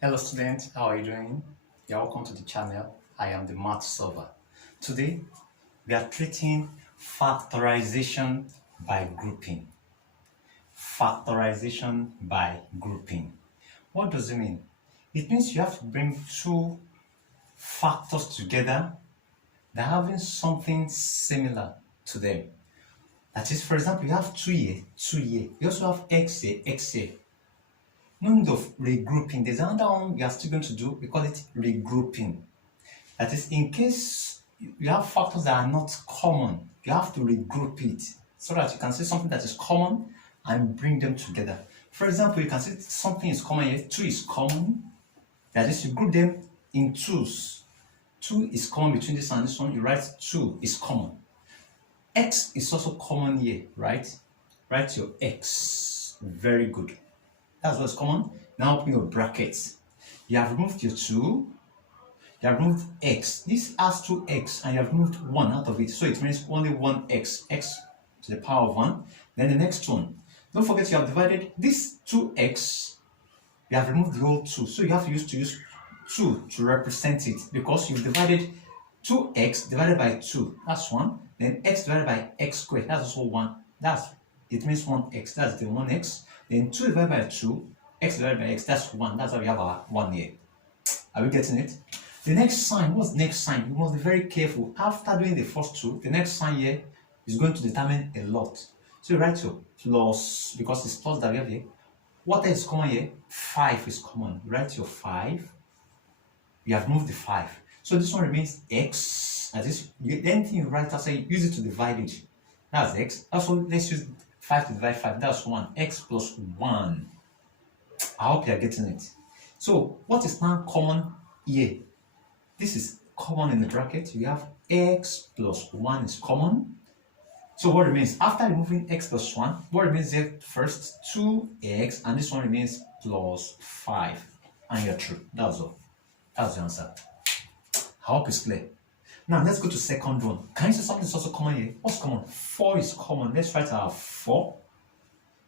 Hello students, how are you doing? You're welcome to the channel. I am the math solver. Today we are treating factorization by grouping. Factorization by grouping. What does it mean? It means you have to bring two factors together that are having something similar to them. That is, for example, you have 2 here, 2 here. You also have x here, x here. No need of regrouping. There's another one we are still going to do. We call it regrouping. That is, in case you have factors that are not common, you have to regroup it so that you can see something that is common and bring them together. For example, you can see something is common here. 2 is common. That is, you group them in twos. 2 is common between this and this one. You write 2 is common. X is also common here, right? Write your X. Very good. That's what's common. Now open your brackets. You have removed your 2. You have removed x. This has 2x and you have removed 1 out of it. So it means only 1x. X to the power of 1. Then the next one. Don't forget you have divided this 2x. You have removed the whole 2. So you have to use 2 to represent it because you've divided 2x divided by 2. That's 1. Then x divided by x squared. That's also 1. It means 1x. That's the 1x. Then 2 divided by 2. X divided by x. That's 1. That's why we have our 1 here. Are we getting it? The next sign, what's the next sign? You must be very careful. After doing the first two, the next sign here is going to determine a lot. So you write your plus, because it's plus that we have here. What is common here? 5 is common. You write your 5. You have moved the 5. So this one remains x. As this, anything you write outside, use it to divide it. That's x. Also, let's use 5 to divide 5. That's 1. X plus 1. I hope you are getting it. So what is now common here? This is common in the bracket. We have x plus 1 is common. So what remains? After removing x plus 1, what remains there first? 2x, and this one remains plus 5. And you're true. That's all. That's the answer. I hope it's clear. Now let's go to second one. Can you see something is also common here? What's common? 4 is common. Let's write our 4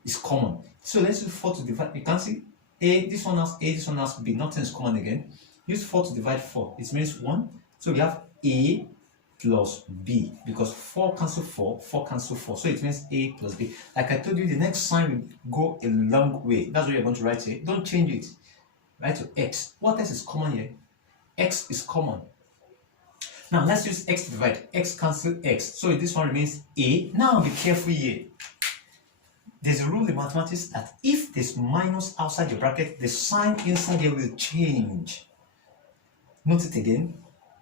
is common. So let's use 4 to divide. You can see A, this one has A, this one has B. Nothing is common again. Use 4 to divide 4. It means 1. So we have A plus B. Because 4 cancel 4, 4 cancel 4. So it means A plus B. Like I told you, the next sign will go a long way. That's what you're going to write here. Don't change it. Write to X. What else is common here? X is common. Now let's use X to divide. X cancel X. So this one remains A. Now be careful here. There's a rule in mathematics that if there's minus outside your bracket, the sign inside here will change. Note it again.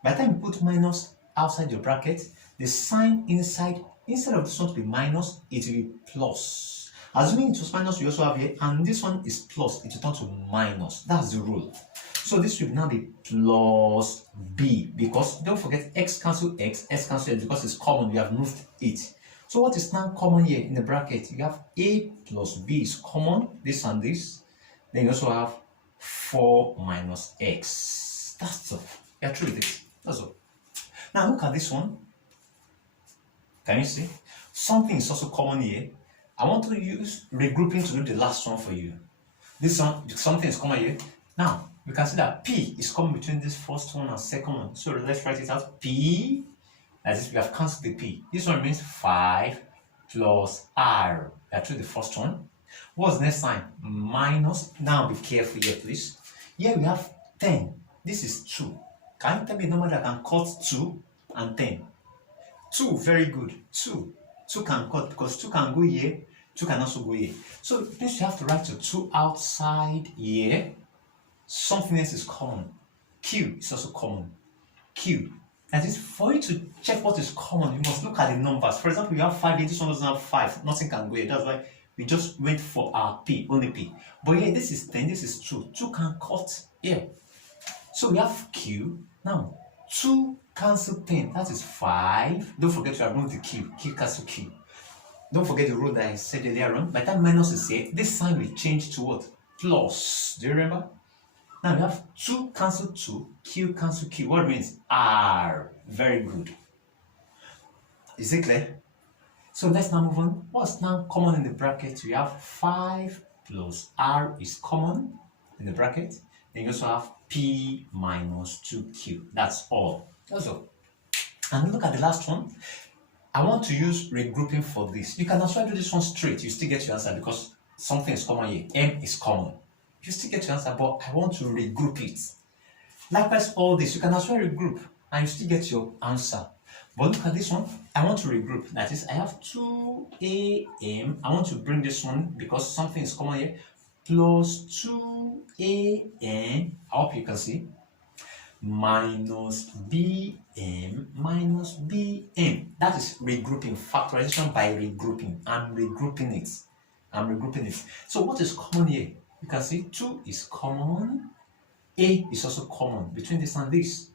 By the time you put minus outside your bracket, the sign inside, instead of this one to be minus, it will be plus. Assuming it was minus, we also have here, and this one is plus, it will turn to minus. That's the rule. So this will now be plus b, because don't forget x cancel x cancel x, because it's common, we have moved it. So what is now common here in the bracket? You have a plus b is common, this and this. Then you also have 4 minus x. That's all. You're true with it. That's all. Now look at this one. Can you see? Something is also common here. I want to use regrouping to do the last one for you. This one, something is common here. Now, we can see that P is common between this first one and second one. So let's write it out. P, as if we have cancelled the P. This one means 5 plus R. That's the first one. What's the next sign? Minus. Now be careful here, please. Here we have 10. This is 2. Can you tell me a number that can cut 2 and 10? 2, very good. 2. 2 can cut because 2 can go here, 2 can also go here. So it means you have to write your 2 outside here. Something else is common. Q is also common. Q. That is, for you to check what is common, you must look at the numbers. For example, you have 5 here, this one doesn't have 5. Nothing can go here. That's why we just wait for our P, only P. But here, this is 10, this is 2. 2 can cut here. So we have Q. Now, 2 cancel 10. That is 5. Don't forget to remove the Q. Q cancel Q. Don't forget the rule that I said earlier on. By the time minus is here, this sign will change to what? Plus. Do you remember? Now we have 2 cancel 2, Q cancel Q. What means? R. Very good. Is it clear? So let's now move on. What's now common in the bracket? We have 5 plus R is common in the bracket. Then you also have P minus 2Q. That's all. That's all. And look at the last one. I want to use regrouping for this. You can also do this one straight. You still get your answer because something is common here. M is common. You still get your answer, but I want to regroup it. Likewise, all this, you can also regroup and you still get your answer. But look at this one. I want to regroup. That is, I have 2am. I want to bring this one because something is common here. Plus 2am. I hope you can see. Minus bm minus bm. That is regrouping. Factorization by regrouping. I'm regrouping it. So what is common here? You can see 2 is common. A is also common between this and this.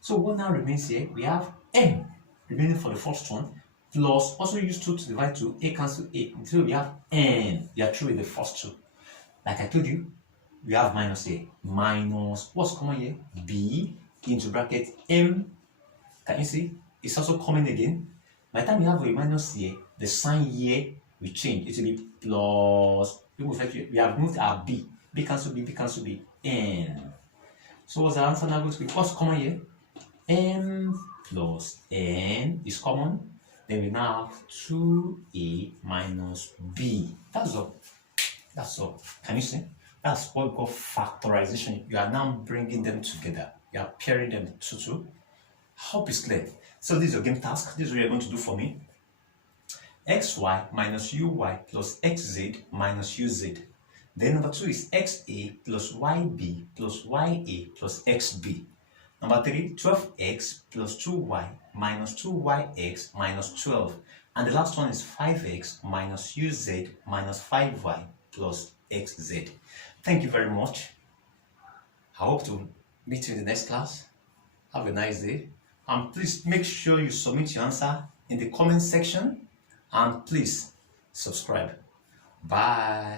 So what now remains here? We have m remaining for the first one, plus also use 2 to divide 2, a cancel a, until we have n. We are through with the first two. Like I told you, we have minus a, minus, what's common here? B into bracket m. Can you see? It's also common again. By the time you have a minus here, the sign here will change. It will be plus, we have moved our b. B cancel b, n. So what's the answer now going to be? What's common here? M plus n is common. Then we now have 2a minus b. That's all. Can you see? That's what we call factorization. You are now bringing them together. You are pairing them to. Hope it's clear. So this is your game task. This is what you're going to do for me. xy minus uy plus xz minus uz. Then number 2 is xa plus yb plus ya plus xb. Number 3, 12x plus 2y minus 2yx minus 12. And the last one is 5x minus uz minus 5y plus xz. Thank you very much. I hope to meet you in the next class. Have a nice day. And please make sure you submit your answer in the comment section. And please subscribe. Bye.